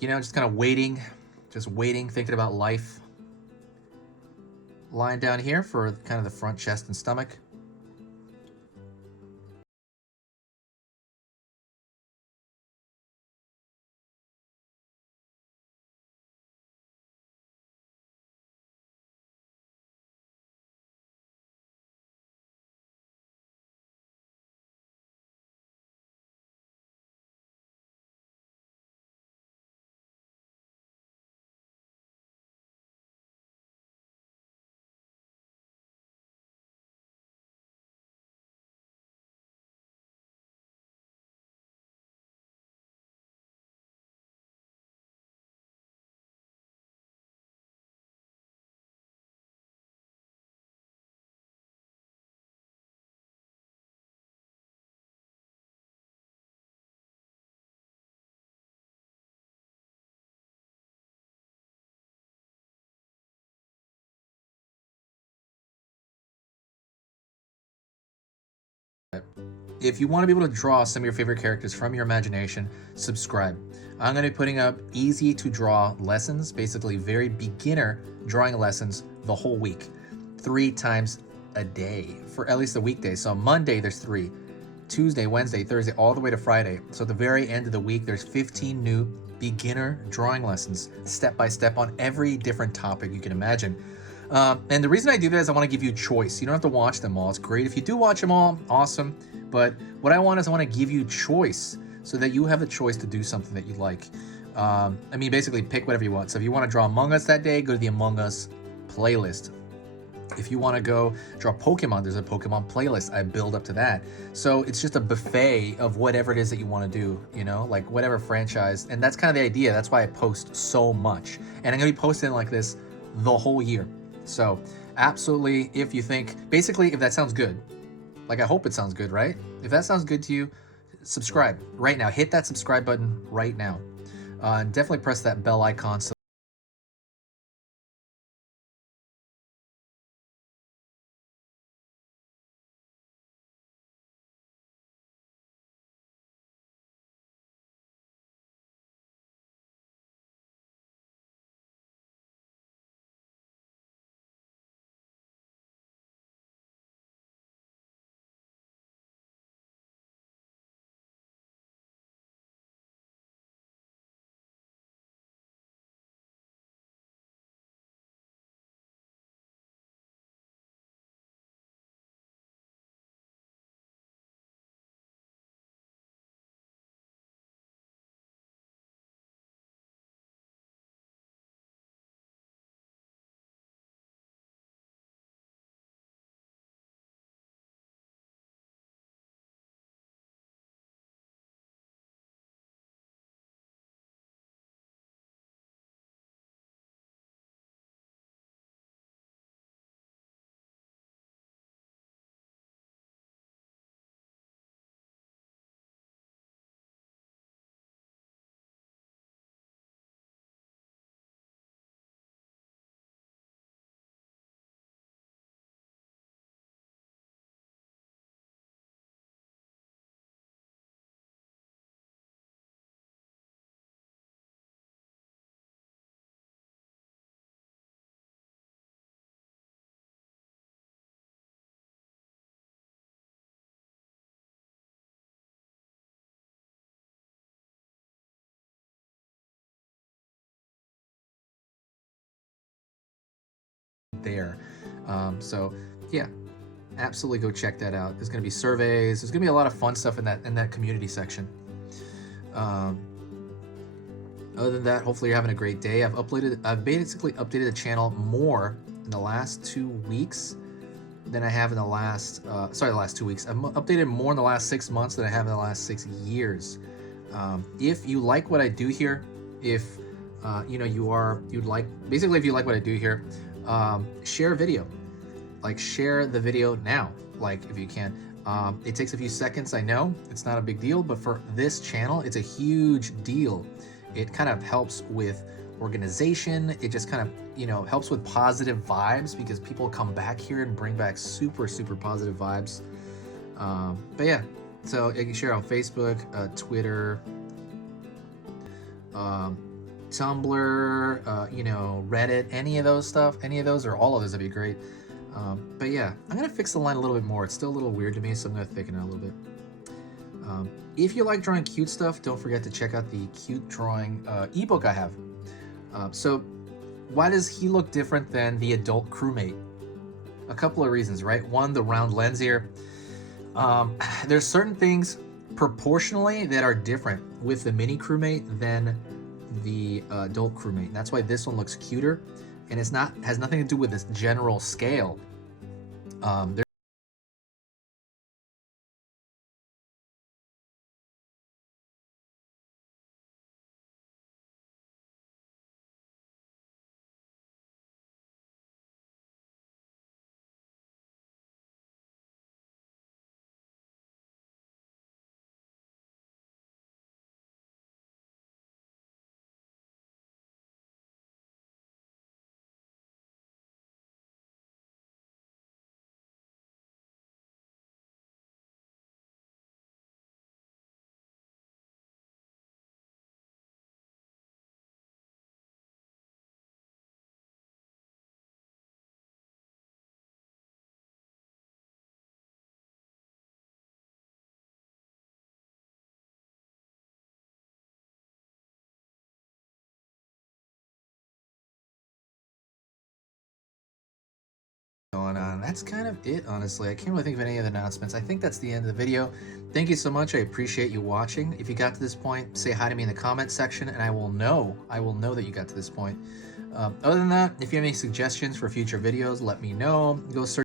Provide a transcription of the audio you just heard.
you know, just kind of waiting, thinking about life. Line down here for kind of the front, chest, and stomach. If you want to be able to draw some of your favorite characters from your imagination, subscribe. I'm going to be putting up easy to draw lessons, basically very beginner drawing lessons the whole week, 3 times a day for at least a weekday. So Monday there's 3, Tuesday, Wednesday, Thursday, all the way to Friday. So at the very end of the week, there's 15 new beginner drawing lessons, step by step on every different topic you can imagine. And the reason I do that is I want to give you choice. You don't have to watch them all. It's great if you do watch them all, awesome. But what I want is I want to give you choice so that you have the choice to do something that you like. I mean, basically pick whatever you want. So if you want to draw Among Us that day, go to the Among Us playlist. If you want to go draw Pokemon, there's a Pokemon playlist. I build up to that. So it's just a buffet of whatever it is that you want to do, you know, like whatever franchise. And that's kind of the idea. That's why I post so much. And I'm going to be posting like this the whole year. So absolutely, if you think, basically, if that sounds good, like I hope it sounds good, right? If that sounds good to you, subscribe right now. Hit that subscribe button right now. And definitely press that bell icon so there. So yeah, absolutely go check that out. There's going to be surveys. There's going to be a lot of fun stuff in that community section. Um, Other than that, hopefully you're having a great day. I've basically updated the channel more in the last 2 weeks than I have in the last, the last 2 weeks. I've updated more in the last 6 months than I have in the last 6 years. If you like what I do here, if you know basically if you like what I do here, share a video. Like share the video now, like if you can. It takes a few seconds, I know, it's not a big deal, but for this channel, it's a huge deal. It kind of helps with organization. It just kind of, you know, helps with positive vibes because people come back here and bring back super, super positive vibes. But yeah, so you can share on Facebook, Twitter, Tumblr, Reddit, any of those stuff, any of those or all of those would be great. But yeah, I'm gonna fix the line a little bit more. It's still a little weird to me, so I'm gonna thicken it a little bit. If you like drawing cute stuff, don't forget to check out the cute drawing ebook I have. So why does he look different than the adult crewmate? A couple of reasons, right? One, the round lens here. There's certain things proportionally that are different with the mini crewmate than the adult crewmate. That's why this one looks cuter, and has nothing to do with this general scale. Going on. That's kind of it, honestly. I can't really think of any other announcements. I think that's the end of the video. Thank you so much. I appreciate you watching. If you got to this point, say hi to me in the comments section, and I will know that you got to this point. Other than that, if you have any suggestions for future videos, let me know. Go search